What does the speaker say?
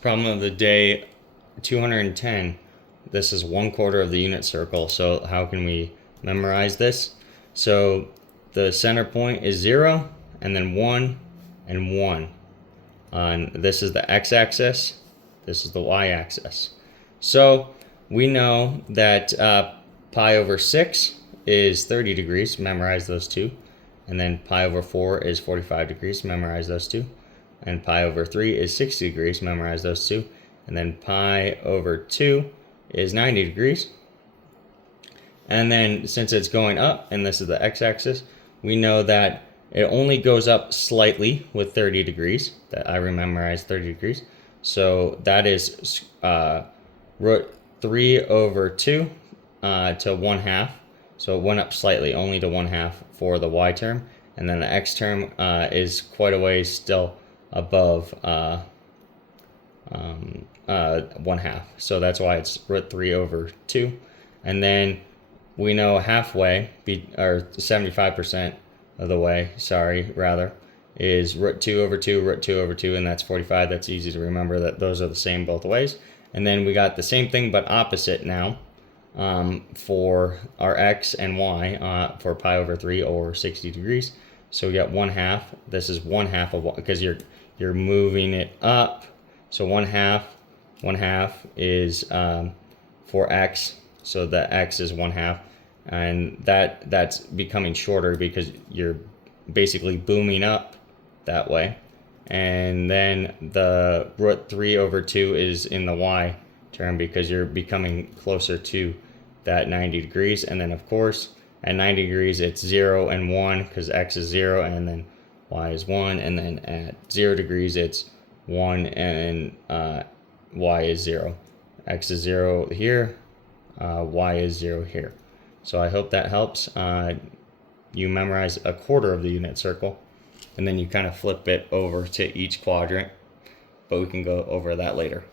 Problem of the day 210. This is 1/4 of the unit circle. So how can we memorize this? So the center point is 0, and then 1 and 1. And this is the x-axis. This is the y-axis. So we know that pi over 6 is 30 degrees. Memorize those two. And then pi over 4 is 45 degrees. Memorize those two. And pi over 3 is 60 degrees. Memorize those two. And then pi over 2 is 90 degrees. And then since it's going up, and this is the x-axis, we know that it only goes up slightly with 30 degrees. That I memorized 30 degrees. So that is root 3 over 2 to 1/2. So it went up slightly, only to 1/2 for the y term. And then the x term is quite a ways still above 1/2. So that's why it's root 3 over 2. And then we know halfway, or 75% of the way, is root 2 over 2, root 2 over 2, and that's 45. That's easy to remember that those are the same both ways. And then we got the same thing but opposite now for our x and y for pi over 3 or 60 degrees. So we got 1/2. This is 1/2 of, because you're moving it up. So 1/2 is for x. So the x is 1/2, and that's becoming shorter because you're basically booming up that way. And then the root 3 over 2 is in the y term because you're becoming closer to that 90 degrees. And then of course at 90 degrees it's 0 and 1 because x is 0 and then y is 1. And then at 0 degrees it's 1 and y is 0. X is 0 here, y is 0 here. So I hope that helps. You memorize 1/4 of the unit circle, and then you kind of flip it over to each quadrant, but we can go over that later.